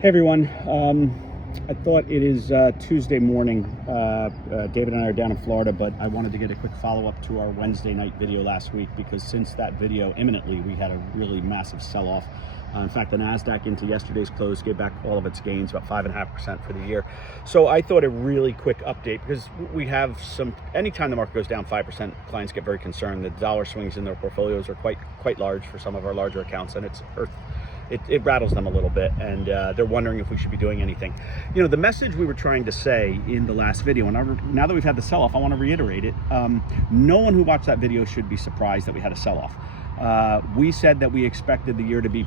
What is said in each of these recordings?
Hey everyone, I thought it is Tuesday morning. David and I are down in Florida, but I wanted to get a quick follow-up to our Wednesday night video last week because since that video, imminently, we had a really massive sell-off. In fact, the NASDAQ into yesterday's close gave back all of its gains, about 5.5% for the year. So I thought a really quick update because we have anytime the market goes down 5%, clients get very concerned. The dollar swings in their portfolios are quite large for some of our larger accounts, and it rattles them a little bit, and they're wondering if we should be doing anything. You know, the message we were trying to say in the last video, and now that we've had the sell-off, I want to reiterate it. No one who watched that video should be surprised that we had a sell-off. We said that we expected the year to be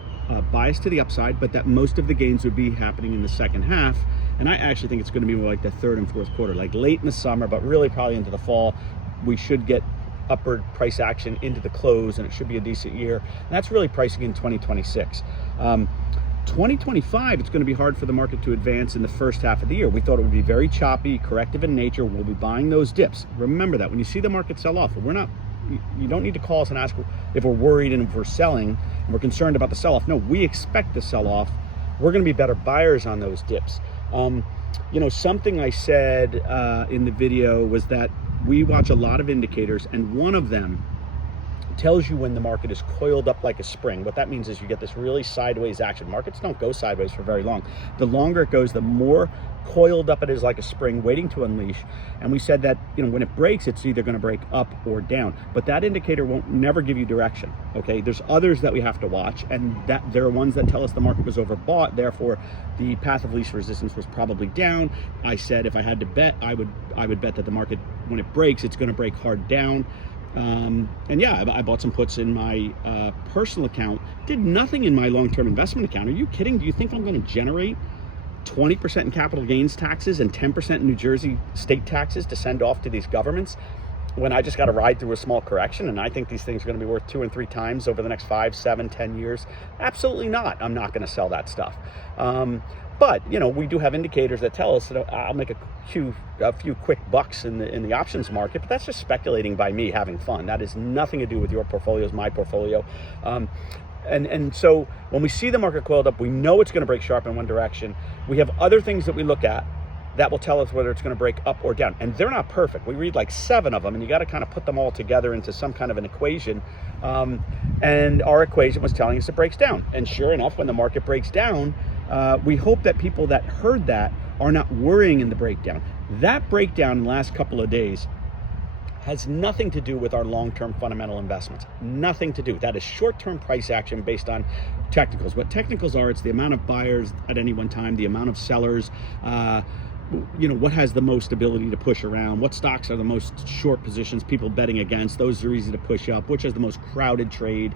biased to the upside, but that most of the gains would be happening in the second half. And I actually think it's going to be more like the third and fourth quarter, like late in the summer, but really probably into the fall. We should get upward price action into the close, and it should be a decent year. And that's really pricing in 2026. 2025, it's going to be hard for the market to advance in the first half of the year. We thought it would be very choppy, corrective in nature. We'll be buying those dips. Remember that when you see the market sell off, you don't need to call us and ask if we're worried and if we're selling and we're concerned about the sell-off. No, we expect the sell-off. We're going to be better buyers on those dips. You know, something I said in the video was that we watch a lot of indicators, and one of them tells you when the market is coiled up like a spring. What that means is you get this really sideways action. Markets don't go sideways for very long. The longer it goes, the more coiled up it is like a spring waiting to unleash. And we said that, you know, when it breaks, it's either going to break up or down, but that indicator won't never give you direction. Okay, there's others that we have to watch, and that there are ones that tell us the market was overbought, therefore the path of least resistance was probably down. I said if I had to bet, I would bet that the market, when it breaks, it's going to break hard down. And yeah, I bought some puts in my personal account, did nothing in my long-term investment account. Are you kidding? Do you think I'm going to generate 20% in capital gains taxes and 10% in New Jersey state taxes to send off to these governments when I just got to ride through a small correction? And I think these things are going to be worth 2 and 3 times over the next 5, 7, 10 years. Absolutely not. I'm not going to sell that stuff. But, you know, we do have indicators that tell us that I'll make a few quick bucks in the options market, but that's just speculating by me having fun. That has nothing to do with your portfolios, my portfolio. And so when we see the market coiled up, we know it's going to break sharp in one direction. We have other things that we look at that will tell us whether it's going to break up or down. And they're not perfect. We read like 7 of them, and you got to kind of put them all together into some kind of an equation. And our equation was telling us it breaks down. And sure enough, when the market breaks down, we hope that people that heard that are not worrying in the breakdown. That breakdown in the last couple of days has nothing to do with our long-term fundamental investments. Nothing to do. That is short-term price action based on technicals. What technicals are, it's the amount of buyers at any one time, the amount of sellers, you know, what has the most ability to push around, what stocks are the most short positions, people betting against, those are easy to push up, which is the most crowded trade,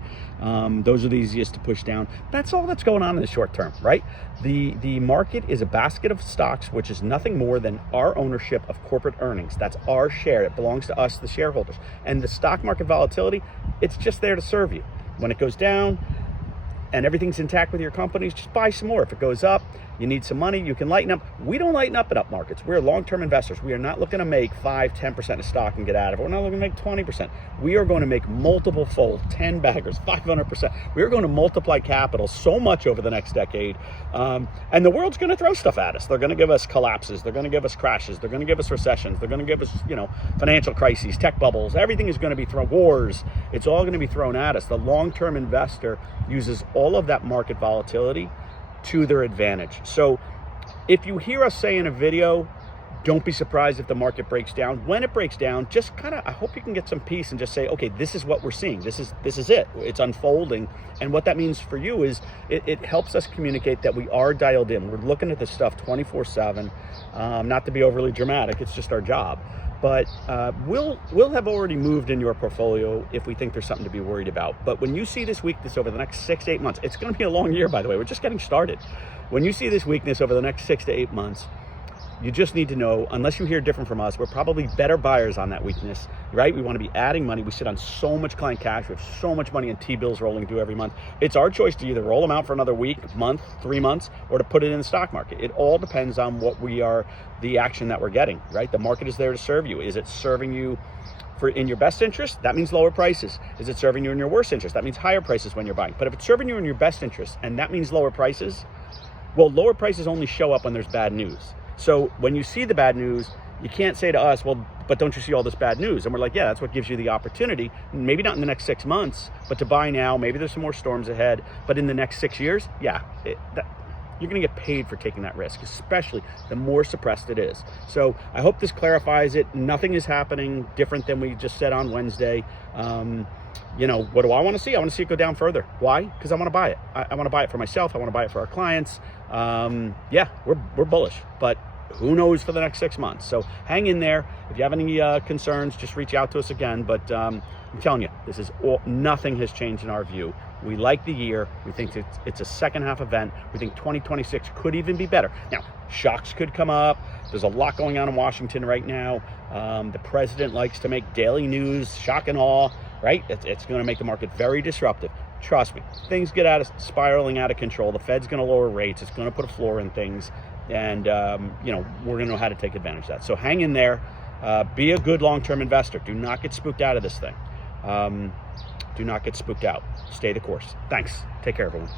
those are the easiest to push down. That's all that's going on in the short term, right? The market is a basket of stocks, which is nothing more than our ownership of corporate earnings. That's our share. It belongs to us, the shareholders. And the stock market volatility, it's just there to serve you. When it goes down and everything's intact with your companies, just buy some more. If it goes up, you need some money, you can lighten up. We don't lighten up in up markets. We're long-term investors. We are not looking to make 5, 10% of stock and get out of it. We're not looking to make 20%. We are going to make multiple fold, 10 baggers, 500%. We're going to multiply capital so much over the next decade. And the world's going to throw stuff at us. They're going to give us collapses. They're going to give us crashes. They're going to give us recessions. They're going to give us, you know, financial crises, tech bubbles. Everything is going to be thrown, wars. It's all going to be thrown at us. The long-term investor uses all of that market volatility to their advantage. So if you hear us say in a video, don't be surprised if the market breaks down. When it breaks down, just kind of, I hope you can get some peace and just say, okay, this is what we're seeing. This is it. It's unfolding. And what that means for you is it helps us communicate that we are dialed in. We're looking at this stuff 24/7. Not to be overly dramatic, it's just our job. But we'll have already moved in your portfolio if we think there's something to be worried about. But when you see this weakness over the next 6 to 8 months, it's going to be a long year, by the way. We're just getting started. When you see this weakness over the next 6 to 8 months, you just need to know, unless you hear different from us, we're probably better buyers on that weakness, right? We want to be adding money. We sit on so much client cash. We have so much money in T-bills rolling through every month. It's our choice to either roll them out for another week, month, 3 months, or to put it in the stock market. It all depends on what we are, the action that we're getting, right? The market is there to serve you. Is it serving you in your best interest? That means lower prices. Is it serving you in your worst interest? That means higher prices when you're buying. But if it's serving you in your best interest and that means lower prices, Well, lower prices only show up when there's bad news. So when you see the bad news, you can't say to us, well, but don't you see all this bad news? And we're like, yeah, that's what gives you the opportunity, maybe not in the next 6 months, but to buy now. Maybe there's some more storms ahead, but in the next 6 years, yeah, you're going to get paid for taking that risk, especially the more suppressed it is. So I hope this clarifies it. Nothing is happening different than we just said on Wednesday. You know, what do I want to see? I want to see it go down further. Why? Because I want to buy it. I want to buy it for myself. I want to buy it for our clients. Yeah, we're bullish, but who knows for the next 6 months. So hang in there. If you have any concerns, just reach out to us again. But I'm telling you, nothing has changed in our view. We like the year. We think it's a second half event. We think 2026 could even be better. Now, shocks could come up. There's a lot going on in Washington right now. The president likes to make daily news, shock and awe, right? It's going to make the market very disruptive. Trust me, things get spiraling out of control. The Fed's going to lower rates. It's going to put a floor in things. And, you know, we're going to know how to take advantage of that. So hang in there. Be a good long-term investor. Do not get spooked out of this thing. Do not get spooked out. Stay the course. Thanks. Take care, everyone.